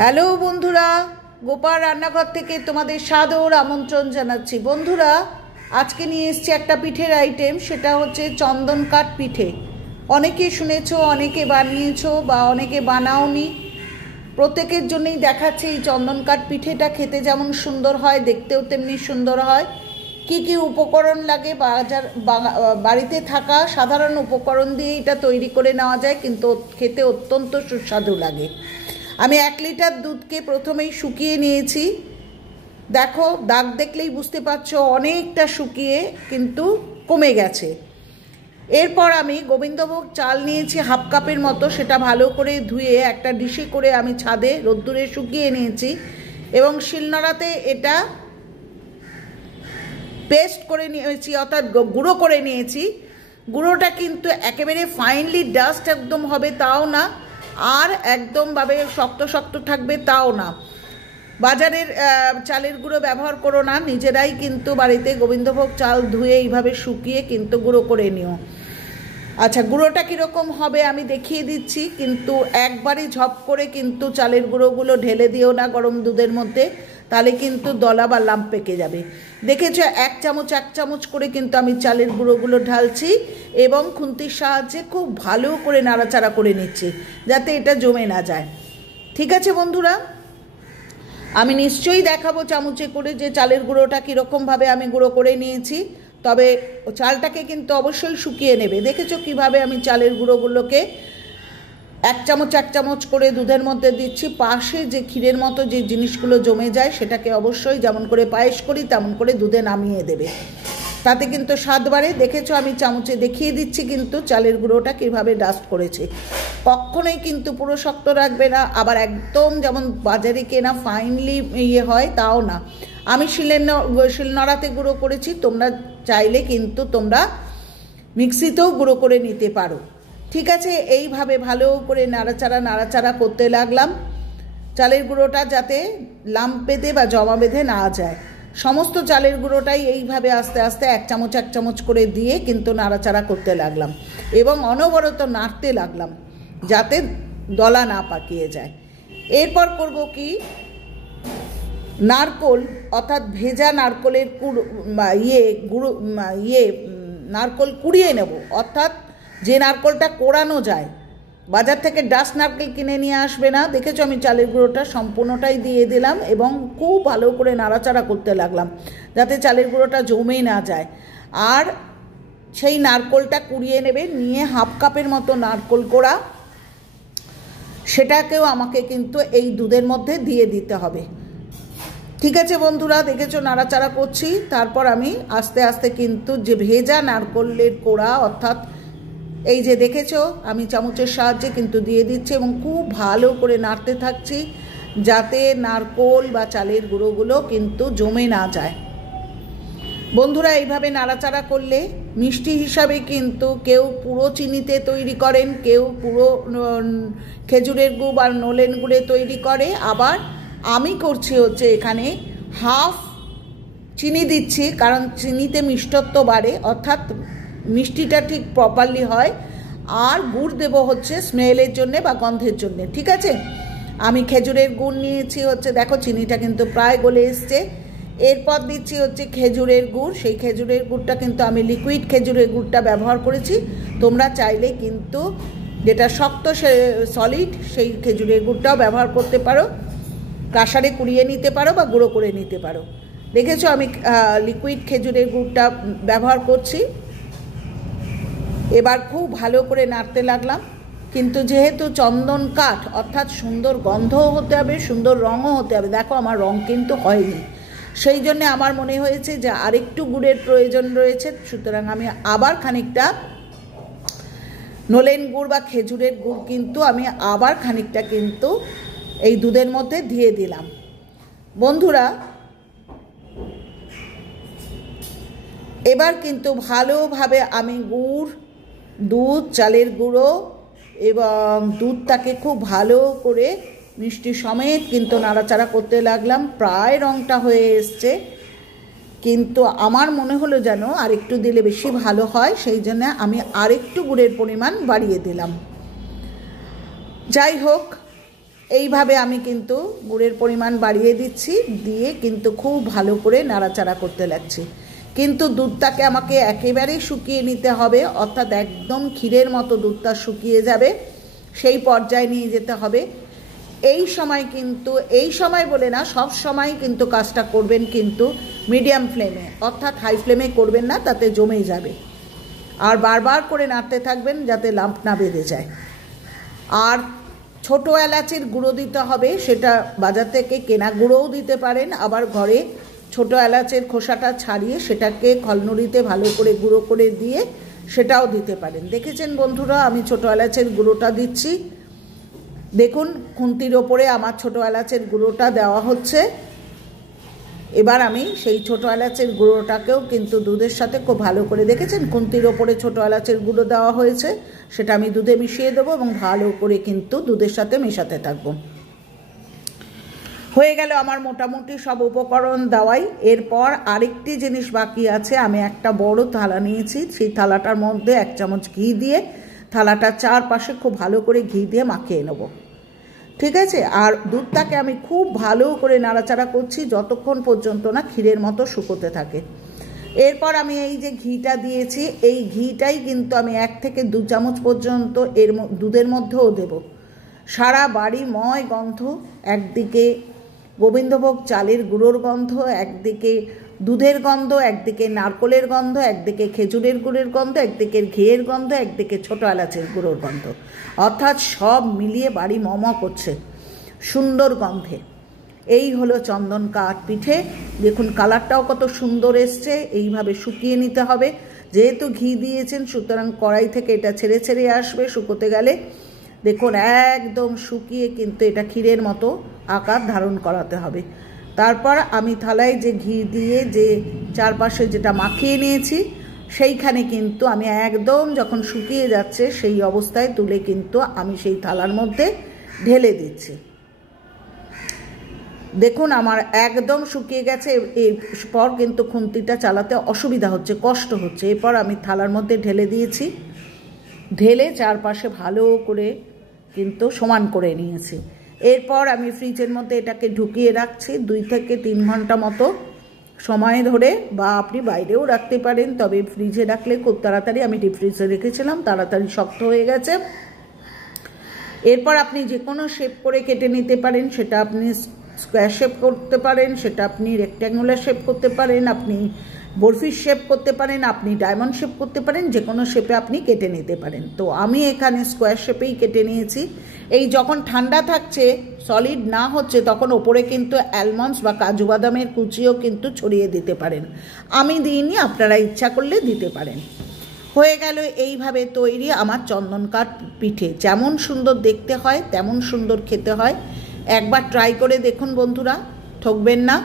Hello বন্ধুরা, গোপাল রান্নাঘর থেকে তোমাদের সাদর আমন্ত্রণ জানাচ্ছি। বন্ধুরা, আজকে নিয়ে এসেছি একটা পিঠের আইটেম, সেটা হচ্ছে চন্দন কাঠ পিঠে। অনেকে শুনেছো, অনেকে বানিয়েছো বা অনেকে বানাওনি। প্রত্যেকের জন্যই দেখাচ্ছে এই চন্দন কাঠ পিঠেটা খেতে যেমন সুন্দর হয়, দেখতেও তেমনি সুন্দর হয়। কি কি উপকরণ লাগে, বাড়িতে থাকা সাধারণ উপকরণ দিয়ে এটা তৈরি করে নেওয়া যায়, কিন্তু খেতে অত্যন্ত সুস্বাদু লাগে। আমি 1 লিটার দুধকে প্রথমেই শুকিয়ে নিয়েছি। দেখো, দাগ দেখলেই বুঝতে পারছো অনেকটা শুকিয়ে কিন্তু কমে গেছে। এরপর আমি গোবিন্দভোগ চাল নিয়েছি হাফ কাপের মতো, সেটা ভালো করে ধুয়ে একটা ডিশে করে আমি ছাদে রোদ্দুরে শুকিয়ে নিয়েছি এবং শিলনোড়াতে এটা পেস্ট করে নিয়েছি, অর্থাৎ গুঁড়ো করে নিয়েছি। গুঁড়োটা কিন্তু একেবারে ফাইনলি ডাস্ট একদম হবে তাও না, আর একদমভাবে শক্ত শক্ত থাকবে তাও না। বাজারের চালের গুঁড়ো ব্যবহার করো না, নিজেরাই কিন্তু বাড়িতে গোবিন্দভোগ চাল ধুয়ে এইভাবে শুকিয়ে কিন্তু গুঁড়ো করে নিও। আচ্ছা, গুঁড়োটা কীরকম হবে আমি দেখিয়ে দিচ্ছি, কিন্তু একবারে ঝপ করে কিন্তু চালের গুঁড়োগুলো ঢেলে দিও না গরম দুধের মধ্যে, তাহলে কিন্তু দলা বা লাম্প পেকে যাবে। দেখেছো, 1 চামচ করে কিন্তু আমি চালের গুঁড়োগুলো ঢালছি এবং খুন্তির সাহায্যে খুব ভালো করে নাড়াচাড়া করে নিচ্ছি, যাতে এটা জমে না যায়। ঠিক আছে বন্ধুরা, আমি নিশ্চয়ই দেখাবো চামচে করে যে চালের গুঁড়োটা কীরকমভাবে আমি গুঁড়ো করে নিয়েছি। তবে চালটাকে কিন্তু অবশ্যই শুকিয়ে নেবে। দেখেছো কিভাবে আমি চালের গুঁড়োগুলোকে 1 চামচ করে দুধের মধ্যে দিচ্ছি। পাশে যে ক্ষীরের মতো যে জিনিসগুলো জমে যায়, সেটাকে অবশ্যই যেমন করে পায়েস করি তেমন করে দুধে নামিয়ে দেবে, তাতে কিন্তু স্বাদ বাড়ে। দেখেছো, আমি চামচে দেখিয়ে দিচ্ছি কিন্তু চালের গুঁড়োটা কীভাবে ডাস্ট করেছে। কখনোই কিন্তু পুরো শক্ত রাখবে না, আবার একদম যেমন বাজারে কেনা ফাইনলি হয় তাও না। আমি শিলনোড়াতে গুঁড়ো করেছি, তোমরা চাইলে কিন্তু তোমরা মিক্সিতেও গুঁড়ো করে নিতে পারো। ঠিক আছে, এইভাবে ভালো করে নাড়াচাড়া করতে লাগলাম, চালের গুঁড়োটা যাতে লাম্প বেঁধে বা জমা বেঁধে না যায়। সমস্ত চালের গুঁড়োটাই এইভাবে আস্তে আস্তে 1 চামচ করে দিয়ে কিন্তু নাড়াচাড়া করতে লাগলাম এবং অনবরত নাড়তে লাগলাম, যাতে দলা না পাকিয়ে যায়। এরপর করব কি, নারকোল অর্থাৎ ভেজা নারকোলের নারকোল কুড়িয়ে নেব, অর্থাৎ যে নারকোলটা কোড়ানো যায়। বাজার থেকে ডাস্ট নারকেল কিনে নিয়ে আসবে না। দেখেছো, আমি চালের গুঁড়োটা সম্পূর্ণটাই দিয়ে দিলাম এবং খুব ভালো করে নাড়াচাড়া করতে লাগলাম, যাতে চালের গুঁড়োটা জমে না যায়। আর সেই নারকোলটা কুড়িয়ে নেবে, নিয়ে হাফ কাপের মতো নারকোল কোড়া, সেটাকেও আমাকে কিন্তু এই দুধের মধ্যে দিয়ে দিতে হবে। ঠিক আছে বন্ধুরা, দেখেছো নাড়াচাড়া করছি। তারপর আমি আস্তে আস্তে কিন্তু যে ভেজা নারকোলের কোড়া, অর্থাৎ এই যে দেখেছো, আমি চামচের সাহায্যে কিন্তু দিয়ে দিচ্ছি এবং খুব ভালো করে নাড়তে থাকছি, যাতে নারকোল বা চালের গুঁড়োগুলো কিন্তু জমে না যায়। বন্ধুরা, এইভাবে নাড়াচাড়া করলে মিষ্টি হিসাবে কিন্তু কেউ পুরো চিনিতে তৈরি করেন, কেউ পুরো খেজুরের গুড় বা নলেন গুড়ে তৈরি করে, আবার আমি করছি হচ্ছে এখানে হাফ চিনি দিচ্ছি, কারণ চিনিতে মিষ্টত্ব বাড়ে, অর্থাৎ মিষ্টিটা ঠিক প্রপারলি হয়। আর গুড় দেবো হচ্ছে স্মেলের জন্যে বা গন্ধের জন্যে। ঠিক আছে, আমি খেজুরের গুড় নিয়েছি হচ্ছে, দেখো চিনিটা কিন্তু প্রায় গলে এসছে। এরপর দিচ্ছি হচ্ছে খেজুরের গুড়। সেই খেজুরের গুড়টা কিন্তু আমি লিকুইড খেজুরের গুড়টা ব্যবহার করেছি। তোমরা চাইলে কিন্তু যেটা শক্ত সলিড সেই খেজুরের গুড়টাও ব্যবহার করতে পারো, কাঁসারে কুড়িয়ে নিতে পারো বা গুঁড়ো করে নিতে পারো। দেখেছো, আমি লিকুইড খেজুরের গুড়টা ব্যবহার করছি। এবার খুব ভালো করে নাড়তে লাগলাম, কিন্তু যেহেতু চন্দন কাঠ, অর্থাৎ সুন্দর গন্ধও হতে হবে, সুন্দর রঙও হতে হবে। দেখো, আমার রঙ কিন্তু হয়নি, সেই জন্যে আমার মনে হয়েছে যে আরেকটু গুড়ের প্রয়োজন রয়েছে। সুতরাং আমি আবার খানিকটা নলেন গুড় বা খেজুরের গুড় কিন্তু আমি আবার খানিকটা কিন্তু এই দুধের মধ্যে দিয়ে দিলাম। বন্ধুরা, এবার কিন্তু ভালোভাবে আমি দুধ, চালের গুঁড়ো এবং দুধটাকে খুব ভালো করে মিষ্টি সমেত কিন্তু নাড়াচাড়া করতে লাগলাম। প্রায় রঙটা হয়ে এসছে, কিন্তু আমার মনে হলো যেন আরেকটু দিলে বেশি ভালো হয়, সেই জন্য আমি আরেকটু গুড়ের পরিমাণ বাড়িয়ে দিলাম। যাই হোক, এইভাবে আমি কিন্তু গুড়ের পরিমাণ বাড়িয়ে দিচ্ছি, দিয়ে কিন্তু খুব ভালো করে নাড়াচাড়া করতে লাগছি। কিন্তু দুধটাকে আমাকে একেবারেই শুকিয়ে নিতে হবে, অর্থাৎ একদম ক্ষীরের মতো দুধটা শুকিয়ে যাবে, সেই পর্যায়ে নিয়ে যেতে হবে। এই সময় বলে না, সব সময় কিন্তু কাজটা করবেন কিন্তু মিডিয়াম ফ্লেমে, অর্থাৎ হাই ফ্লেমে করবেন না, তাতে জমে যাবে। আর বারবার করে নাড়তে থাকবেন যাতে লাম্প না বেঁধে যায়। আর ছোট এলাচের গুঁড়ো দিতে হবে, সেটা বাজার থেকে কেনা গুঁড়োও দিতে পারেন, আবার ঘরে ছোট এলাচের খোসাটা ছাড়িয়ে সেটাকে খলনুড়িতে ভালো করে গুঁড়ো করে দিয়ে সেটাও দিতে পারেন। দেখেছেন বন্ধুরা, আমি ছোট এলাচের গুঁড়োটা দিচ্ছি। দেখুন খুন্তির ওপরে আমার ছোট এলাচের গুঁড়োটা দেওয়া হচ্ছে। এবার আমি সেই ছোট এলাচের গুঁড়োটাকেও কিন্তু দুধের সাথে খুব ভালো করে, দেখেছেন খুন্তির ওপরে ছোট এলাচের গুঁড়ো দেওয়া হয়েছে, সেটা আমি দুধে মিশিয়ে দেবো এবং ভালো করে কিন্তু দুধের সাথে মেশাতে থাকবো। হয়ে গেল আমার মোটামুটি সব উপকরণ দেওয়াই। এরপর আরেকটি জিনিস বাকি আছে। আমি একটা বড় থালা নিয়েছি, সেই থালাটার মধ্যে 1 চামচ ঘি দিয়ে থালাটার চারপাশে খুব ভালো করে ঘি দিয়ে মাখিয়ে নেব, ঠিক আছে। আর দুধটাকে আমি খুব ভালো করে নাড়াচাড়া করছি যতক্ষণ পর্যন্ত না ক্ষীরের মতো শুকোতে থাকে। এরপর আমি এই যে ঘিটা দিয়েছি, এই ঘিটাই কিন্তু আমি 1 থেকে 2 চামচ পর্যন্ত দুধের মধ্যেও দেব। সারা বাড়ি ময় গন্ধ, একদিকে গোবিন্দভোগ চালের গুঁড়োর গন্ধ, একদিকে দুধের গন্ধ, একদিকে নারকোলের গন্ধ, একদিকে খেজুরের গুড়ের গন্ধ, একদিকে ঘিয়ের গন্ধ, একদিকে ছোট এলাচের গুঁড়োর গন্ধ, অর্থাৎ সব মিলিয়ে বাড়ি মম করছে সুন্দর গন্ধে। এই হলো চন্দন কাঠ পিঠে। দেখুন কালারটাও কত সুন্দর এসছে। এইভাবে শুকিয়ে নিতে হবে, যেহেতু ঘি দিয়েছেন সুতরাং কড়াই থেকে এটা ছেড়ে ছেড়ে আসবে শুকোতে গেলে। দেখুন একদম শুকিয়ে কিন্তু এটা ক্ষীরের মতো আকার ধারণ করাতে হবে। তারপর আমি থালায় যে ঘি দিয়ে যে চারপাশে যেটা মাখিয়ে নিয়েছি সেইখানে কিন্তু আমি একদম যখন শুকিয়ে যাচ্ছে সেই অবস্থায় তুলে কিন্তু আমি সেই থালার মধ্যে ঢেলে দিচ্ছি। দেখুন আমার একদম শুকিয়ে গেছে। এরপর কিন্তু খুন্তিটা চালাতে অসুবিধা হচ্ছে, কষ্ট হচ্ছে। এরপর আমি থালার মধ্যে ঢেলে দিয়েছি, ঢেলে চারপাশে ভালো করে কিন্তু সমান করে নিয়েছি। এরপর আমি ফ্রিজের মধ্যে এটাকে ঢুকিয়ে রাখছি 2 থেকে 3 ঘন্টা মতো সময় ধরে, বা আপনি বাইরেও রাখতে পারেন, তবে ফ্রিজে রাখলে খুব তাড়াতাড়ি, আমি ডিপ ফ্রিজে রেখেছিলাম, তাড়াতাড়ি শক্ত হয়ে গেছে। এরপর আপনি যে কোনো শেপ করে কেটে নিতে পারেন, সেটা আপনি স্কোয়ার শেপ করতে পারেন, সেটা আপনি রেক্ট্যাঙ্গুলার শেপ করতে পারেন, আপনি বরফির শেপ করতে পারেন, আপনি ডায়মন্ড শেপ করতে পারেন, যে কোনো শেপে আপনি কেটে নিতে পারেন। তো আমি এখানে স্কোয়ার শেপেই কেটে নিয়েছি। এই যখন ঠান্ডা থাকছে, সলিড না হচ্ছে, তখন ওপরে কিন্তু অ্যালমন্ডস বা কাজু বাদামের কুচিও কিন্তু ছড়িয়ে দিতে পারেন। আমি দিইনি, আপনারা ইচ্ছা করলে দিতে পারেন। হয়ে গেল এইভাবে তৈরি আমার চন্দন কাঠ পিঠে। যেমন সুন্দর দেখতে হয় তেমন সুন্দর খেতে হয়। একবার ট্রাই করে দেখুন বন্ধুরা, ঠকবেন না।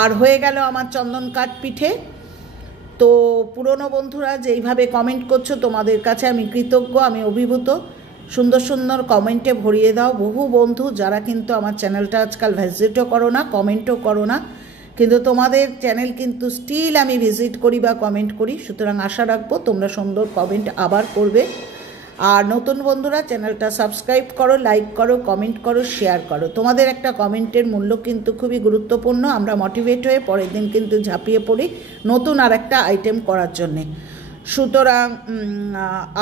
আর হয়ে গেল আমার চন্দন কাঠ পিঠে। তো পুরনো বন্ধুরা যেইভাবে কমেন্ট করছো, তোমাদের কাছে আমি কৃতজ্ঞ, আমি অভিভূত। সুন্দর সুন্দর কমেন্টে ভরিয়ে দাও। বহু বন্ধু যারা কিন্তু আমার চ্যানেলটা আজকাল ভিজিটও করো না, কমেন্টও করো না, কিন্তু তোমাদের চ্যানেল কিন্তু স্টিল আমি ভিজিট করি বা কমেন্ট করি। সুতরাং আশা রাখবো তোমরা সুন্দর কমেন্ট আবার করবে। আর নতুন বন্ধুরা চ্যানেলটা সাবস্ক্রাইব করো, লাইক করো, কমেন্ট করো, শেয়ার করো। তোমাদের একটা কমেন্টের মূল্য কিন্তু খুবই গুরুত্বপূর্ণ। আমরা মোটিভেট হয়ে পরের দিন কিন্তু ঝাঁপিয়ে পড়ি নতুন আর একটা আইটেম করার জন্যে। সুতরাং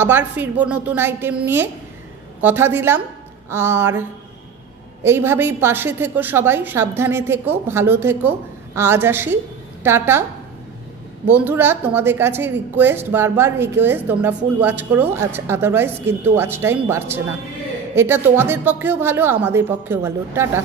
আবার ফিরবো নতুন আইটেম নিয়ে, কথা দিলাম। আর এইভাবেই পাশে থেকো, সবাই সাবধানে থেকো, ভালো থেকো। আজ আসি, টাটা বন্ধুরা। তোমাদের কাছে রিকোয়েস্ট, বারবার রিকোয়েস্ট, তোমরা ফুল ওয়াচ করো, আদারওয়াইজ কিন্তু ওয়াচ টাইম বাড়ছে না। এটা তোমাদের পক্ষেও ভালো, আমাদের পক্ষেও ভালো। টাটা।